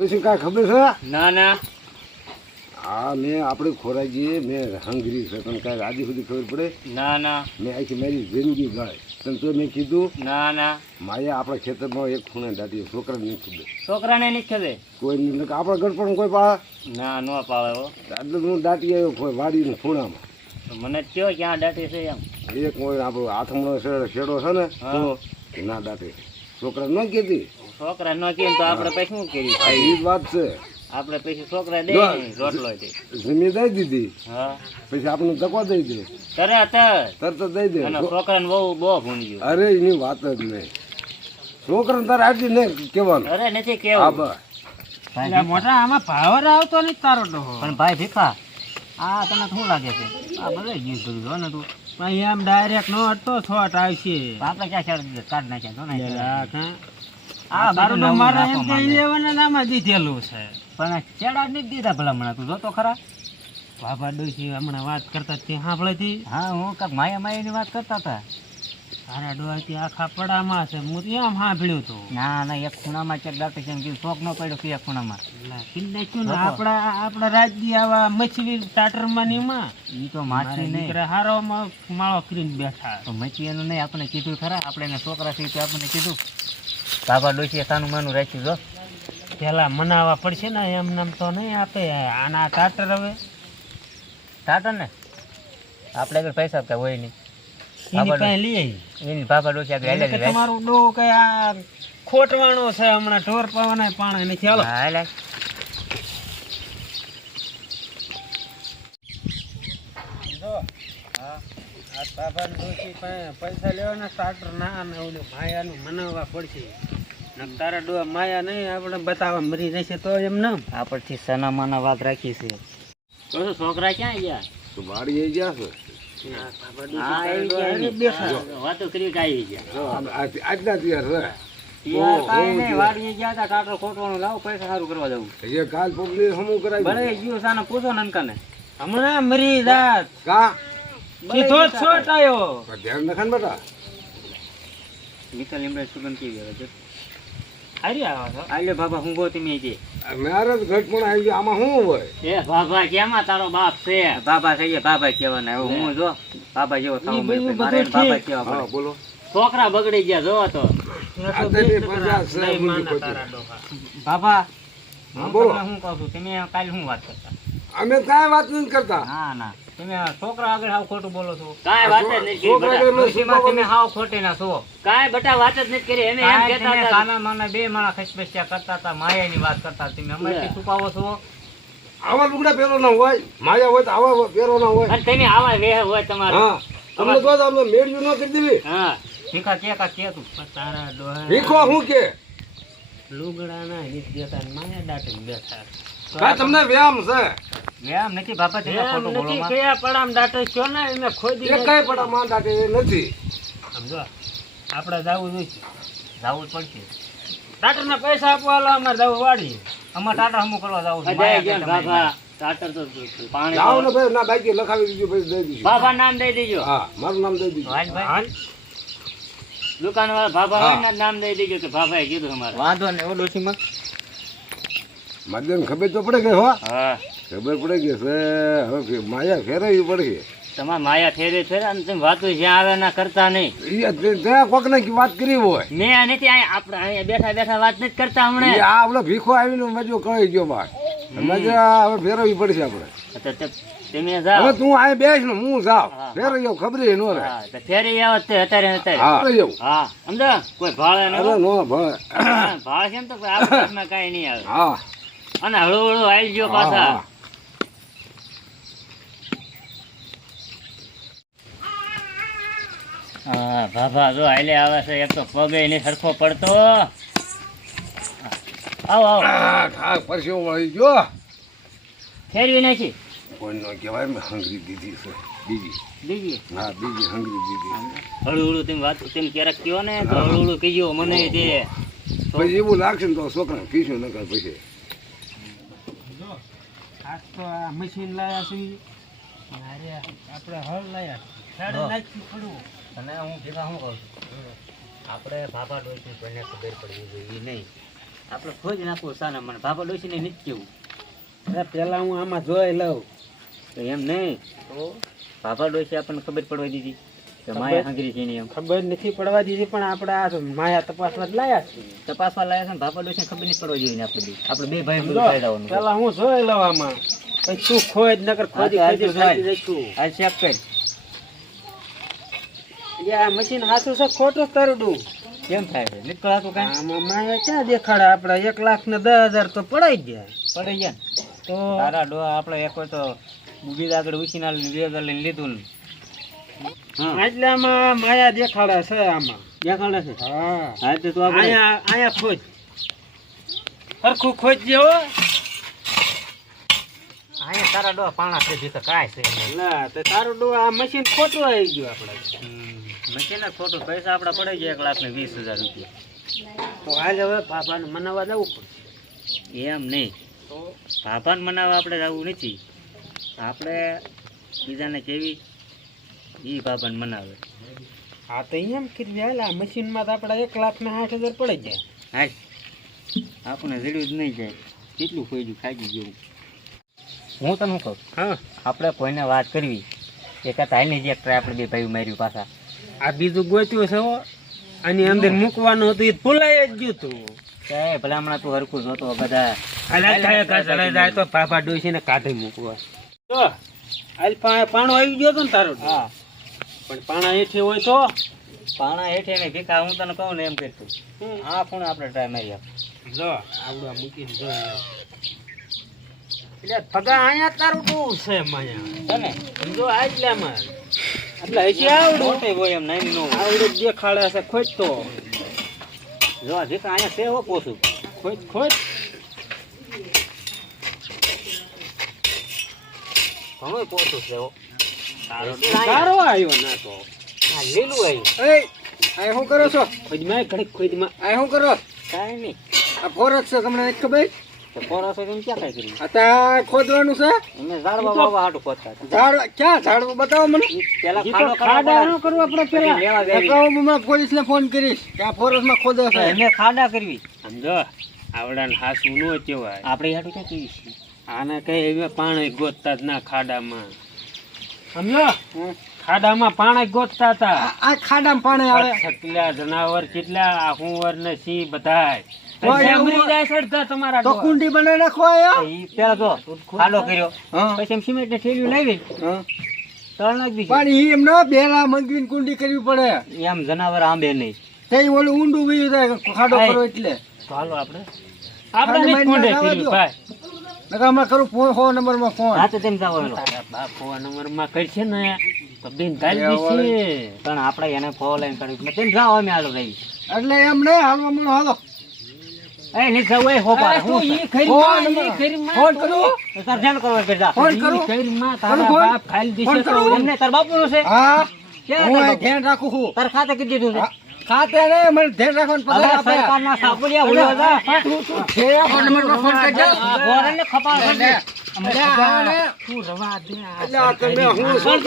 પછી કાંઈ ખબર છે? ના ના. હા મેં આપણે ખોરાકીએ મેં હંગરી છે. તને કાંઈ આજે સુધી ખબર પડે? ના ના. મેં આખી મારી જિંદગી ગાય તને તો મેં કીધું ના ના. માયા આપણા ખેતરમાં એક ખૂણે દાટી છોકરાને નહીં ખબર. છોકરાને નહીં ખબર? કોઈ નહીં આપણા ગઢપણ કોઈ પાળે? ના નો હો. એટલે હું દાટી આવ્યો કોઈ વાડીને ખૂણામાં. મને કયો ક્યાં દાટી છે એમ. એક કોઈ આપણો હાથમણો શેડો છે ને. ના દાટે. છોકરા ન કહેતી? છોકરા ન કહે તો આપણે પછી શું કરી આ એ વાત છે. આપણે પછી છોકરા દે રોટલો દે જમી દઈ દીધી. હા. પછી આપણે ધક્કો દઈ દે. તરત તરત દઈ દે. અને છોકરાને બહુ બહુ ભૂંડ્યું અરે એની વાત જ નહીં. છોકરાને તારે આટલી નહીં કહેવાનું. અરે નથી હા એટલે મોટા આમાં ભાવર આવતો નહીં તારો ડોહો. પણ ભાઈ ભીખા. આ તને શું લાગે છે? આ બધે ગીત બધું જો ને તું. પણ એમ ડાયરેક્ટ નો હટતો થોટ આવશે. આપણે ક્યાં કાઢ નાખ્યા? તો ને આ મારે એમ કે ઇલેવન જ દીધેલું છે. પણ છેડા જ નથી દીધા ભલા તું. જોતો ખરા? બાબા ડોશી હમણાં વાત કરતા તે. સાંભળેતી હા હું કાંક માયા માયાની વાત કરતા હતા. તારા ડોહાથી આખા પડામાં છે. હું તો સાંભળ્યું હતું ના ના એક ખૂણામાં ચેક દાટી છે કીધું શોખ ન પડ્યો કે એક ખૂણામાં. કીધું ને આપણા આપણા રાજ્ય આવા મછલી ટાટરમાં ને એમાં ઈ તો મારા નહીં. દીકરા હારો માં- માળો કરીને બેઠા. તો મચી એનું નહીં આપણે કીધું ખરા. આપણે એના છોકરા થી આપણને કીધું. બાબા ડોશીએ તાનું માનું રાખ્યું જો. પેલા મનાવવા પડશે ને એમ નામ તો નહીં આપે. આના ટાટર હવે. ટાટર ને? આપણે આગળ પૈસા આપતા હોય નહીં. એની પાસે લઈ આવી એની બાબા ડોશી આગળ એટલે હાલ્યા કે જાય. તમારું ડો કે આ ખોટવાણો છે હમણાં ઢોર પાવાના પાણી. નથી ચાલો હા, હાલ્યા. જો. બાબાને ડોશી પાસે લેવાના સ્ટાર્ટર ના ને ઓલું માયાનું મનાવવા પડશે. તારા ડો માયા નહીં આપણે બતાવવા મરી જશે તો એમ ના. આપણથી સનામાના વાત રાખી છે. તો છોકરા ક્યાં ગયા? તો વાડી આવી ગયા છે. હા, આવી ગયા, આવી ગયા. વાતો કરી કે ગયા. જો, આ- આ- આજના તૈયાર છે યાર, કાંઈ નહીં, વાડીએ ગયા તા, કાંટો ખોટવાનો લાવો, પૈસા સારું કરવા જવું. એ કાલ પગલી હમું કરાવી ભલે ગયું સાને પૂછો ને હમણાં મરી જાત. કા? સીધો જ છોટ આવ્યો ધ્યાન નખાન બેટા. મિત્તલ લીમડા સુગંધ કેવી આવે છે? આરી આવો છો. આલ્યો બાબા હું ગોતી મે જે. મારે જ ઘટપણ આવી ગયું આમાં શું હોય? એ બાબા કેમાં તારો બાપ છે? બાબા કહીએ બાબા કહેવાના હવે હું જો બાબા જેવો થાવ મે મારે બાબા હા પડે. બોલો. છોકરા બગડી ગયા જો તો. બાબા હા, હું બોલો. શું કહું છું? તમે કાલે શું વાત કરતા? અમે કાંઈ વાત નથી કરતા. ના ના. તમે છોકરા આગળ હાવ ખોટું બોલો છો. કાય વાત જ નથી કરી છોકરા આગળ બટા. મેં શું તમે હાવ ખોટી ના છો. કાય બટા વાત જ નથી કરી. એને એમ કહેતા હતા કાના માના બે માણા ખસબસ્યા કરતા હતા માયાની વાત કરતા તમે અમારથી છુપાવો છો. આવા લુગડા પહેરો ના હોય માયા હોય તો આવા પહેરો ના હોય. અને તમે આવા વેહ હોય તમારા. હા તમને તો જ મેળ્યું ન કરી દેવી. હા. ભીખા કે કા કે તું? તારા ડોહા ભીખો શું કે? લુગડા ના નીચ દેતા માયા દાટીને બેઠા કાંઈ તમને વ્યામ છે. વ્યામ નથી બાપા તમે ખોટું બોલો નથી માં. કયા પડામ દાટે છો ને? એને ખોદી એક કઈ પડામમાં દાટે એ નથી. સમજો? આપણે જાવું જોઈએ. જાવું જ પડશે. ટાટર ના પૈસા આપવા આલો અમારે જવું વાડી અમાર ટાટર હમું કરવા જાવું છે. કે બાબા. ટાટર તો પાણી જાવ ને ભાઈ ના બાકી લખાવી દીજો પછી દઈ દીજો બાપા નામ દઈ દીજો. હા મારું નામ દઈ દીજો હાલ ભાઈ દુકાન વાળા ભાભા નામ દઈ દીજો કે ભાભાએ કીધું અમારે. વાંધો ને ઓલો ડોશીમાં માધ્યમ ખબર તો પડે કે હો? હા. ખબર પડે કે છે હવે માયા ફેરવી પડે તમારે માયા ફેરે ફેરે અને તમે વાતો જ્યાં આવે ના કરતા નહીં. ત્યાં કોક ને વાત કરી હોય. મેં નથી અહીંયા આપણે અહીંયા બેઠા બેઠા વાત નથી કરતા હમણાં. આ ઓલો ભીખો આવીને મજો કહી ગયો બાર મજા હવે ફેરવવી પડશે આપણે. તમે જાઓ. હવે તું અહીં બેસ ને હું જાઉં. હા. ફેરવી જાઉં ખબર નો રે ફેરી આવો તે અત્યારે અત્યારે. હા. સમજો કોઈ ભાળે ન અરે નો ભાઈ ભાળે છે ને તો આપણે આપણા નહીં આવે. હા. અને હળુ હળુ આવી ગયો પાછા. હા. ભાભા જો હાલે આવે છે એક તો પગે નહીં સરખો પડતો. આવો આવો. આ થાક પરસેવો વળી ગયો. ફેરવી નાખી. કોઈ નો કહેવાય મેં હંગરી દીધી છે. બીજી. બીજી? હા બીજી હંગરી દીધી. હળુ હળુ તેમ વાત તેમ ક્યારેક કહ્યો ને તો હળુ હળુ કહીજો મને તે. પછી એવું લાગશે ને તો છોકરા કહીશું નકર કર પછી. આજ તો આ મશીન લાયા છે. અરે આપણે હળ લાયા. અને હું ભેગા શું કહું છું આપણે ભાભા ડોસી કોઈને ખબર પડવી જોઈએ નહીં. આપણે ખોજ નાખવું સાના મને. ભાભા ડોસીને નથી કેવું. અરે પેલા હું આમાં જોઈ લઉં. તો એમ નહીં. તો ભાભા ડોસી આપણને ખબર પડવા દીધી. માયા હંગરી છે એમ. ખબર નથી પડવા દીધી પણ આપણે આ માયા તપાસવા જ લાયા છે તપાસવા લાયા છે બાપા ડોશીને ખબર નહીં પડવા જોઈએ આપણે આપણે બે ભાઈ જવાનું પેલા હું જોઈ લઉં આમાં. પછી તું જ નકર ખોજી ખોજી ખાઈ ખોજી આ ચેક કર. આ મશીન હાથું છે ખોટું તરડું. કેમ થાય છે? નથી કાંઈ. આમાં માયા ક્યાં દેખાડે? આપણે એક લાખ ને દસ હજાર તો પડાઈ ગયા. પડી ગયા તો તારા ડો આપણે એક તો બીજા આગળ ઉછીના બે હજાર લઈને લીધું હા. આમાં માયા દેખાડે છે આમાં. દેખાડે છે? હા. હા તો તું આપણે અહીંયા અહીંયા ખોજ. સરખું ખોજ જેવો અહીંયા તારા પાણા છે ભીખા કાય છે ના તો તારું ડો આ મશીન ખોટું આવી ગયું આપણે. મશીન જ ખોટું. પૈસા આપડા પડે ગયા એક લાખ ને વીસ હજાર રૂપિયા. તો આજ હવે બાપાને મનાવવા જવું પડશે. એમ નહીં. તો? ભાભાને મનાવવા આપણે જવું નથી. આપણે બીજાને કેવી ઈ બાબાને મનાવે. હા તો એમ કીધું હાલ આ મશીનમાં તો આપણે એક લાખ ને આઠ હજાર પડી જાય હાય. આપણે જડ્યું જ નહીં જાય. કેટલું ખોઈજું ખાઈ ગયું હું તને શું કહું? હા. આપણે કોઈને વાત કરવી. એ કરતા હાલની જે આપણે બે ભાઈ માર્યું પાછા. આ બીજું ગોત્યું છે આની અંદર મૂકવાનું હતું એ ભૂલાય જ ગયું તું. કે ભલે હમણાં તું હરખું જોતો બધા. હાલ ચડાઈ જાય તો પાપા ડોસીને કાઢી મૂકવા. તો આજ પાણો આવી ગયો તો ને તારો હા. પણ પાણા હેઠે હોય તો? પાણા હેઠે ને ભીખા હું તને કહું ને એમ કરતું આ ફોન આપણે ટ્રાય મારી આપ. જો આવડું મૂકીને જો એટલે ફગા અહીંયા તારું બહુ છે માયા. તને? સમજો આટલામાં એટલે હજી આવડું. મોટે હોય એમ નાની નો આવડું દેખાડે છે ખોજતો જો ભીખા અહીંયા છે હો પોસું ખોજ ખોજ ઘણું પોસું છે હો. સારો આવ્યો ના તો. આ લીલું આવ્યું. એ આ શું કરો છો? ખોજમાં ઘડીક ખોજમાં આ શું કરો? કાંઈ નહીં. આ ફોરક છે તમને નથી ખબર? ત્યાં ખોદવાનું છે? ઝાડવા બતાવો મને. ન ફોન કરીશ કે ફોરસમાં ખોદો છે. ખાડા કરવી. સમજો? આવડાને હાસું નો કહેવાય આપણે ક્યાં આને કઈ એવા પાણી ગોતતા જ ના ખાડામાં. સમજો? ખાડામાં પાણી ગોતતા હતા. આ- ખાડામાં પાણી આવે. કેટલા જનાવર કેટલા હુંવર ને સિંહ બધાય. કુંડી બનાવી નાખો આયા ઈ પેલા જો ખાડો કર્યો. હા. પછી એમ સિમેન્ટ ને થેલીઓ લાવી. હા. તળ નાખી દીધી. પણ ઈ એમ ના બેલા મંગવીને કુંડી કરવી પડે. એમ જનાવર આંબે નહીં. ઓલું ઊંડું વયું ખાડો કરો એટલે. તો હાલો આપણે. આપણે કરું ફોન નંબરમાં ફોન. હા તો તેમ જાવ નંબરમાં કરશે ને તો બેન એ ગાલી હવે- પણ આપણે એને ફોન લાઈન કાઢ્યું તેમ જાઓ અમે હાલો રહી એટલે એમ નહીં હાલવા મને હાલો. એ નહીં જવું એ હોપા અરે તું ઈ ખરી માં, ઈ ખરી માં. ફોન કરું? તાર ધ્યાન કરવા ફોન કરું? ખરી માં તારા બાપ ખાલી ફોન દેશે. કરું? તો એમને તાર બાપુનું છે. હા. હું તાર આ બાપુ? ધ્યાન રાખું છું. તાર ખાતે કીધી છે. ખાતે ને મને ધ્યાન રાખવાનું પગાર આપે. સરકારના સાપુલિયા ઉડ્યા હતા. તું તું છે ફોન નંબરમાં ફોન કરજો. આ ગોરાને ખપાળ કરજે. એટલે આ ને- તું રવા દે એટલે તમે હું.